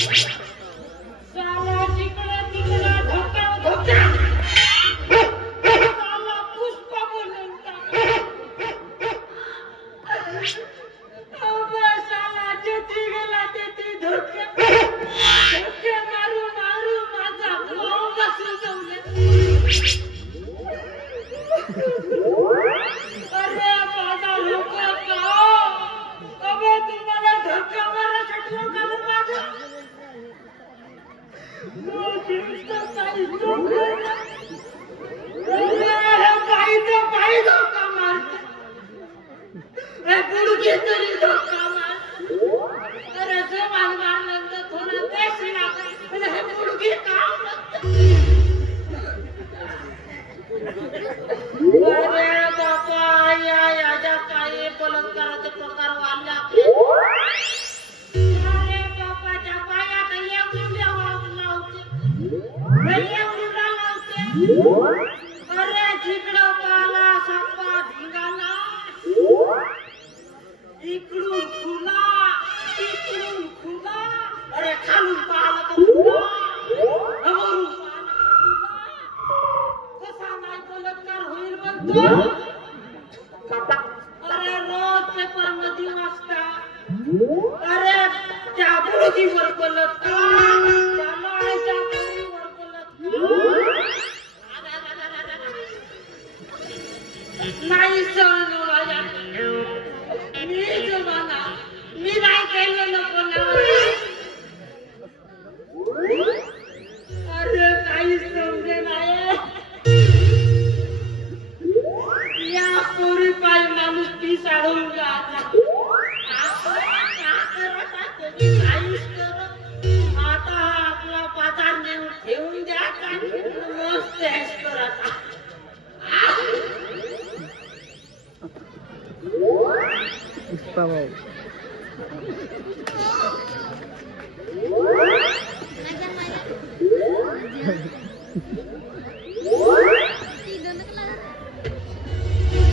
साला जिकडं तिकडं धोका धोका साला पुष्प बोलून साला जेथे गेला तेथे धोके धोके मारू मारू माझा भाऊ बसू जाऊन अरे माझा लोक अबे तुम्हाला धक्का मारण्यासाठी लोक माझं काही धोका मारत गुडघे तरी धोका मार अरे जो माल मारल्यानंतर थोडं पैसे लागतात हे गुडघे काम अरे बापा या याच्या काही बलात्काराचे प्रकार वाढले आपले अरे बापाच्या पायात या गुंड्या लावते अरे जिकडं पाला सापा ढिंगाला इकडून खुला अरे खालून पाहिलं तर खुला वरून कसा नाही बलात्कार होईल म्हणतो अरे रोज पेपर मध्ये वाचता अरे त्या बुडीवर बलात्कार त्या लोळ्याच्या पोरीवर बलात्कार नाही सहन व्हायला मी जमाना मी नाही केलेलं कोणावर अरे काही समजे नाही या पोरी पाय माणूस पीस अडवून जाता आता आपला पातार नेऊन ठेवून द्या का मस्त ऐश करत